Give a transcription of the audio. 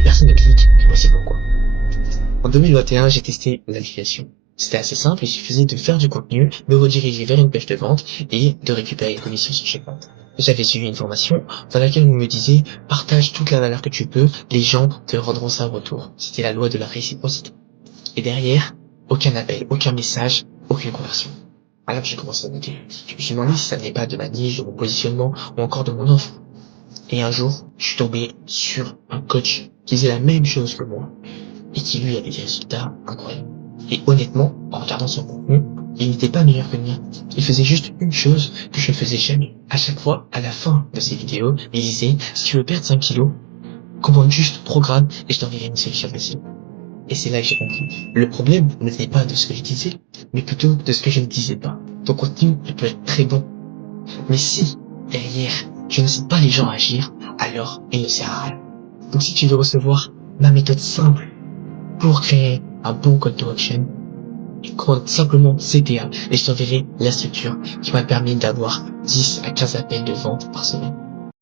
mais personne ne clique, et voici pourquoi. En 2021, j'ai testé l'application. C'était assez simple, il suffisait de faire du contenu, de rediriger vers une page de vente et de récupérer une commission sur chaque vente. J'avais suivi une formation dans laquelle on me disait partage toute la valeur que tu peux, les gens te rendront ça en retour. C'était la loi de la réciprocité. Et derrière, aucun appel, aucun message, aucune conversion. Alors j'ai commencé à noter. Je me suis demandé si ça venait pas de ma niche, de mon positionnement ou encore de mon offre. Et un jour, je suis tombé sur un coach qui faisait la même chose que moi et qui lui avait des résultats incroyables. Et honnêtement, en regardant son contenu, il n'était pas meilleur que le mien. Il faisait juste une chose que je ne faisais jamais. À chaque fois, à la fin de ses vidéos, il disait, si tu veux perdre 5 kilos, commande juste programme et je t'enverrai une solution facile. Et c'est là que j'ai compris. Le problème n'était pas de ce que je disais, mais plutôt de ce que je ne disais pas. Ton contenu, il peut être très bon. Mais si, derrière, je n'incite pas les gens à agir, alors il ne sert à rien. Donc si tu veux recevoir ma méthode simple pour créer un bon call to action, commande simplement CTA et je t'enverrai la structure qui m'a permis d'avoir 10 à 15 appels de vente par semaine.